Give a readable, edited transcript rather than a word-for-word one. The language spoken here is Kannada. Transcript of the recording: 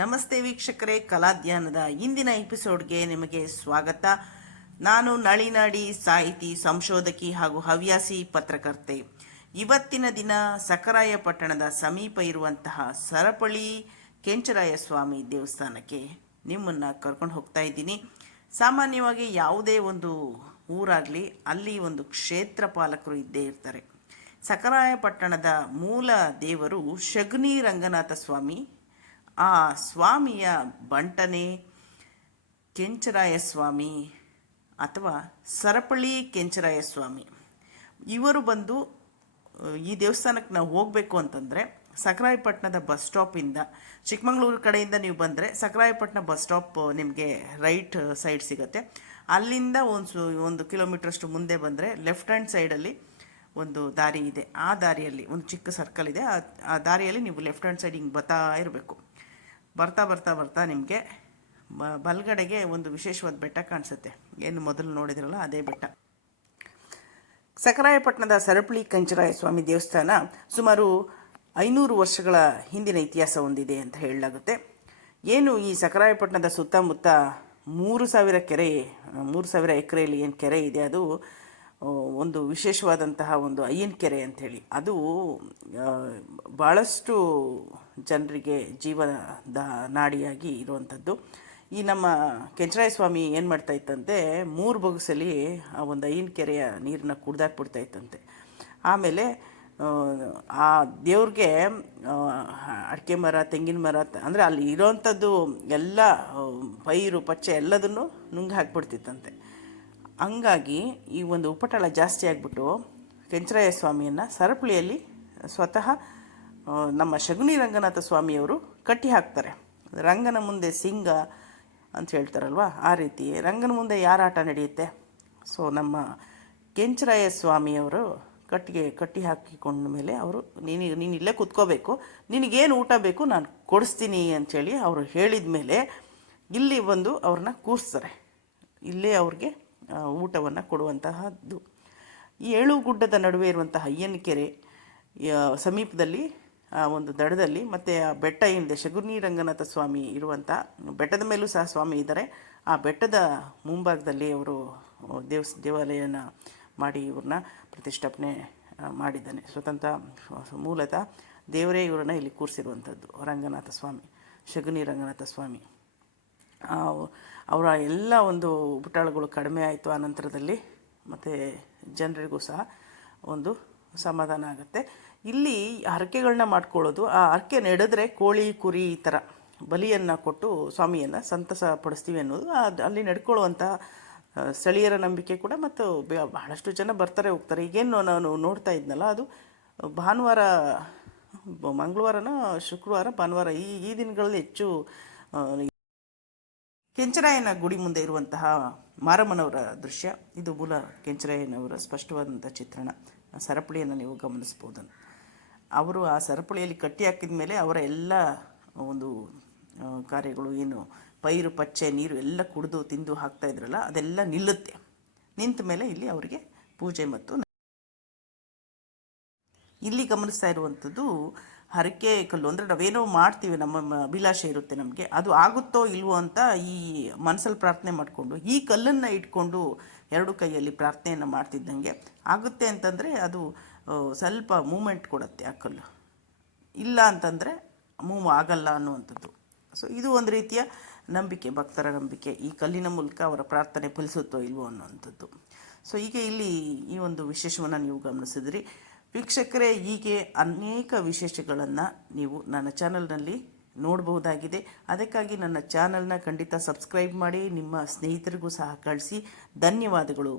ನಮಸ್ತೆ ವೀಕ್ಷಕರೇ, ಕಲಾಧ್ಯಾನದ ಇಂದಿನ ಎಪಿಸೋಡ್ಗೆ ನಿಮಗೆ ಸ್ವಾಗತ. ನಾನು ನಳಿನಾಡಿ, ಸಾಹಿತಿ, ಸಂಶೋಧಕಿ ಹಾಗೂ ಹವ್ಯಾಸಿ ಪತ್ರಕರ್ತೆ. ಇವತ್ತಿನ ದಿನ ಸಖರಾಯಪಟ್ಟಣದ ಸಮೀಪ ಇರುವಂತಹ ಸರಪಳಿ ಕೆಂಚರಾಯ ಸ್ವಾಮಿ ದೇವಸ್ಥಾನಕ್ಕೆ ನಿಮ್ಮನ್ನು ಕರ್ಕೊಂಡು ಹೋಗ್ತಾ ಇದ್ದೀನಿ. ಸಾಮಾನ್ಯವಾಗಿ ಯಾವುದೇ ಒಂದು ಊರಾಗಲಿ ಅಲ್ಲಿ ಒಂದು ಕ್ಷೇತ್ರ ಪಾಲಕರು ಇದ್ದೇ ಇರ್ತಾರೆ. ಸಖರಾಯಪಟ್ಟಣದ ಮೂಲ ದೇವರು ಶಗುನಿ ರಂಗನಾಥ ಸ್ವಾಮಿ. ಆ ಸ್ವಾಮಿಯ ಬಂಟನೆ ಕೆಂಚರಾಯ ಸ್ವಾಮಿ ಅಥವಾ ಸರಪಳಿ ಕೆಂಚರಾಯ ಸ್ವಾಮಿ. ಇವರು ಬಂದು ಈ ದೇವಸ್ಥಾನಕ್ಕೆ ನಾವು ಹೋಗಬೇಕು ಅಂತಂದರೆ ಸಖರಾಯಪಟ್ಟಣದ ಬಸ್ ಸ್ಟಾಪಿಂದ, ಚಿಕ್ಕಮಗಳೂರು ಕಡೆಯಿಂದ ನೀವು ಬಂದರೆ ಸಖರಾಯಪಟ್ಟಣ ಬಸ್ ಸ್ಟಾಪ್ ನಿಮಗೆ ರೈಟ್ ಸೈಡ್ ಸಿಗುತ್ತೆ. ಅಲ್ಲಿಂದ ಒಂದು ಕಿಲೋಮೀಟ್ರಷ್ಟು ಮುಂದೆ ಬಂದರೆ ಲೆಫ್ಟ್ ಹ್ಯಾಂಡ್ ಸೈಡಲ್ಲಿ ಒಂದು ದಾರಿ ಇದೆ. ಆ ದಾರಿಯಲ್ಲಿ ಒಂದು ಚಿಕ್ಕ ಸರ್ಕಲ್ ಇದೆ. ಆ ದಾರಿಯಲ್ಲಿ ನೀವು ಲೆಫ್ಟ್ ಹ್ಯಾಂಡ್ ಸೈಡ್ ಹಿಂಗೆ ಬರ್ತಾ ಬರ್ತಾ ನಿಮಗೆ ಬಲಗಡೆಗೆ ಒಂದು ವಿಶೇಷವಾದ ಬೆಟ್ಟ ಕಾಣಿಸುತ್ತೆ. ಏನು ಮೊದಲು ನೋಡಿದ್ರಲ್ಲ ಅದೇ ಬೆಟ್ಟ. ಸಖರಾಯಪಟ್ಟಣದ ಸರಪಳಿ ಕೆಂಚರಾಯ ಸ್ವಾಮಿ ದೇವಸ್ಥಾನ ಸುಮಾರು 500 ವರ್ಷಗಳ ಹಿಂದಿನ ಇತಿಹಾಸ ಹೊಂದಿದೆ ಅಂತ ಹೇಳಲಾಗುತ್ತೆ. ಏನು ಈ ಸಖರಾಯಪಟ್ಟಣದ ಸುತ್ತಮುತ್ತ 3,000 ಎಕರೆಯಲ್ಲಿ ಏನು ಕೆರೆ ಇದೆ, ಅದು ಒಂದು ವಿಶೇಷವಾದಂತಹ ಒಂದು ಅಯ್ಯನ ಕೆರೆ ಅಂಥೇಳಿ. ಅದು ಭಾಳಷ್ಟು ಜನರಿಗೆ ಜೀವದ ನಾಡಿಯಾಗಿ ಇರುವಂಥದ್ದು. ಈ ನಮ್ಮ ಕೆಂಚರಾಯ ಸ್ವಾಮಿ ಏನು ಮಾಡ್ತಾ ಇತ್ತಂತೆ, 3 ಬೊಗಸಲ್ಲಿ ಆ ಒಂದು ಅಯ್ಯನ ಕೆರೆಯ ನೀರನ್ನ ಕುಡ್ದಾಕ್ಬಿಡ್ತಾ ಇತ್ತಂತೆ. ಆಮೇಲೆ ಆ ದೇವ್ರಿಗೆ ಅಡಿಕೆ ಮರ, ತೆಂಗಿನ ಮರ, ಅಂದರೆ ಅಲ್ಲಿ ಇರೋವಂಥದ್ದು ಎಲ್ಲ ಪೈರು ಪಚ್ಚೆ ಎಲ್ಲದನ್ನು ನುಂಗಿ ಹಾಕ್ಬಿಡ್ತಿತ್ತಂತೆ. ಹಂಗಾಗಿ ಈ ಒಂದು ಉಪಟಳ ಜಾಸ್ತಿ ಆಗಿಬಿಟ್ಟು ಕೆಂಚರಾಯ ಸ್ವಾಮಿಯನ್ನು ಸರಪಳಿಯಲ್ಲಿ ಸ್ವತಃ ನಮ್ಮ ಶಗುನಿ ರಂಗನಾಥ ಸ್ವಾಮಿಯವರು ಕಟ್ಟಿ ಹಾಕ್ತಾರೆ. ರಂಗನ ಮುಂದೆ ಸಿಂಗ ಅಂತ ಹೇಳ್ತಾರಲ್ವ, ಆ ರೀತಿ ರಂಗನ ಮುಂದೆ ಯಾರ ಆಟ ನಡೆಯುತ್ತೆ. ಸೊ ನಮ್ಮ ಕೆಂಚರಾಯ ಸ್ವಾಮಿಯವರು ಕಟ್ಟಿ ಹಾಕಿಕೊಂಡ ಮೇಲೆ ಅವರು ನೀನು ಇಲ್ಲೇ ಕೂತ್ಕೋಬೇಕು, ನಿನಗೇನು ಊಟ ಬೇಕು ನಾನು ಕೊಡಿಸ್ತೀನಿ ಅಂಥೇಳಿ ಅವರು ಹೇಳಿದ ಮೇಲೆ ಇಲ್ಲಿ ಬಂದು ಅವ್ರನ್ನ ಕೂರಿಸ್ತಾರೆ. ಇಲ್ಲೇ ಅವ್ರಿಗೆ ಊಟವನ್ನು ಕೊಡುವಂತಹದ್ದು. ಈ ಏಳುಗುಡ್ಡದ ನಡುವೆ ಇರುವಂತಹ ಅಯ್ಯನ ಕೆರೆ ಸಮೀಪದಲ್ಲಿ ಒಂದು ದಡದಲ್ಲಿ ಮತ್ತು ಆ ಬೆಟ್ಟ ಏನಿದೆ, ಶಗುನಿ ರಂಗನಾಥ ಸ್ವಾಮಿ ಇರುವಂಥ ಬೆಟ್ಟದ ಮೇಲೂ ಸಹ ಸ್ವಾಮಿ ಇದ್ದಾರೆ. ಆ ಬೆಟ್ಟದ ಮುಂಭಾಗದಲ್ಲಿ ಅವರು ದೇವಾಲಯನ ಮಾಡಿ ಇವ್ರನ್ನ ಪ್ರತಿಷ್ಠಾಪನೆ ಮಾಡಿದ್ದಾನೆ. ಮೂಲತಃ ದೇವರೇ ಇವರನ್ನ ಇಲ್ಲಿ ಕೂರಿಸಿರುವಂಥದ್ದು ರಂಗನಾಥ ಸ್ವಾಮಿ, ಶಗುನಿ ರಂಗನಾಥ ಸ್ವಾಮಿ. ಅವರ ಎಲ್ಲ ಒಂದು ಉಪಟಳಗಳು ಕಡಿಮೆ ಆಯಿತು ಆ ನಂತರದಲ್ಲಿ, ಮತ್ತು ಜನರಿಗೂ ಸಹ ಒಂದು ಸಮಾಧಾನ ಆಗುತ್ತೆ. ಇಲ್ಲಿ ಹರಕೆಗಳನ್ನ ಮಾಡ್ಕೊಳ್ಳೋದು, ಆ ಹರಕೆ ನಡೆದ್ರೆ ಕೋಳಿ ಕುರಿ ಈ ಥರ ಬಲಿಯನ್ನು ಕೊಟ್ಟು ಸ್ವಾಮಿಯನ್ನು ಸಂತಸ ಪಡಿಸ್ತೀವಿ ಅನ್ನೋದು ಅಲ್ಲಿ ನಡ್ಕೊಳ್ಳುವಂಥ ಸ್ಥಳೀಯರ ನಂಬಿಕೆ ಕೂಡ. ಮತ್ತು ಬಹಳಷ್ಟು ಜನ ಬರ್ತಾರೆ ಹೋಗ್ತಾರೆ. ಈಗೇನು ನಾನು ನೋಡ್ತಾ ಇದ್ನಲ್ಲ, ಅದು ಭಾನುವಾರ, ಮಂಗಳವಾರನ ಶುಕ್ರವಾರ, ಭಾನುವಾರ ಈ ದಿನಗಳಲ್ಲಿ ಹೆಚ್ಚು ಕೆಂಚರಾಯನ ಗುಡಿ ಮುಂದೆ ಇರುವಂತಹ ಮಾರಮ್ಮನವರ ದೃಶ್ಯ. ಇದು ಮೂಲ ಕೆಂಚರಾಯನವರ ಸ್ಪಷ್ಟವಾದಂಥ ಚಿತ್ರಣ. ಸರಪಳಿಯನ್ನು ನೀವು ಗಮನಿಸ್ಬೋದು. ಅವರು ಆ ಸರಪಳಿಯಲ್ಲಿ ಕಟ್ಟಿ ಹಾಕಿದ ಮೇಲೆ ಅವರ ಎಲ್ಲ ಒಂದು ಕಾರ್ಯಗಳು, ಏನು ಪೈರು ಪಚ್ಚೆ ನೀರು ಎಲ್ಲ ಕುಡಿದು ತಿಂದು ಹಾಕ್ತಾ ಇದ್ರಲ್ಲ, ಅದೆಲ್ಲ ನಿಲ್ಲುತ್ತೆ. ನಿಂತ ಮೇಲೆ ಇಲ್ಲಿ ಅವರಿಗೆ ಪೂಜೆ. ಮತ್ತು ಇಲ್ಲಿ ಗಮನಿಸ್ತಾ ಇರುವಂಥದ್ದು ಹರಕೆ ಕಲ್ಲು. ಅಂದರೆ ನಾವೇನೋ ಮಾಡ್ತೀವಿ, ನಮ್ಮ ಅಭಿಲಾಷೆ ಇರುತ್ತೆ ನಮಗೆ, ಅದು ಆಗುತ್ತೋ ಇಲ್ವೋ ಅಂತ ಈ ಮನಸ್ಸಲ್ಲಿ ಪ್ರಾರ್ಥನೆ ಮಾಡಿಕೊಂಡು ಈ ಕಲ್ಲನ್ನು ಇಟ್ಕೊಂಡು 2 ಕೈಯಲ್ಲಿ ಪ್ರಾರ್ಥನೆಯನ್ನು ಮಾಡ್ತಿದ್ದಂಗೆ ಆಗುತ್ತೆ ಅಂತಂದರೆ ಅದು ಸ್ವಲ್ಪ ಮೂಮೆಂಟ್ ಕೊಡುತ್ತೆ ಆ ಕಲ್ಲು. ಇಲ್ಲ ಅಂತಂದರೆ ಮೂವ್ ಆಗಲ್ಲ ಅನ್ನುವಂಥದ್ದು. ಸೊ ಇದು ಒಂದು ರೀತಿಯ ನಂಬಿಕೆ, ಭಕ್ತರ ನಂಬಿಕೆ. ಈ ಕಲ್ಲಿನ ಮೂಲಕ ಅವರ ಪ್ರಾರ್ಥನೆ ಫಲಿಸುತ್ತೋ ಇಲ್ವೋ ಅನ್ನುವಂಥದ್ದು. ಸೊ ಈಗ ಇಲ್ಲಿ ಈ ಒಂದು ವಿಶೇಷವನ್ನು ನೀವು ಗಮನಿಸಿದ್ರಿ ವೀಕ್ಷಕರೇ. ಹೀಗೆ ಅನೇಕ ವಿಶೇಷಗಳನ್ನು ನೀವು ನನ್ನ ಚಾನಲ್ನಲ್ಲಿ ನೋಡಬಹುದಾಗಿದೆ. ಅದಕ್ಕಾಗಿ ನನ್ನ ಚಾನಲ್ನ ಖಂಡಿತ ಸಬ್ಸ್ಕ್ರೈಬ್ ಮಾಡಿ, ನಿಮ್ಮ ಸ್ನೇಹಿತರಿಗೂ ಸಹ ಕಳಿಸಿ. ಧನ್ಯವಾದಗಳು.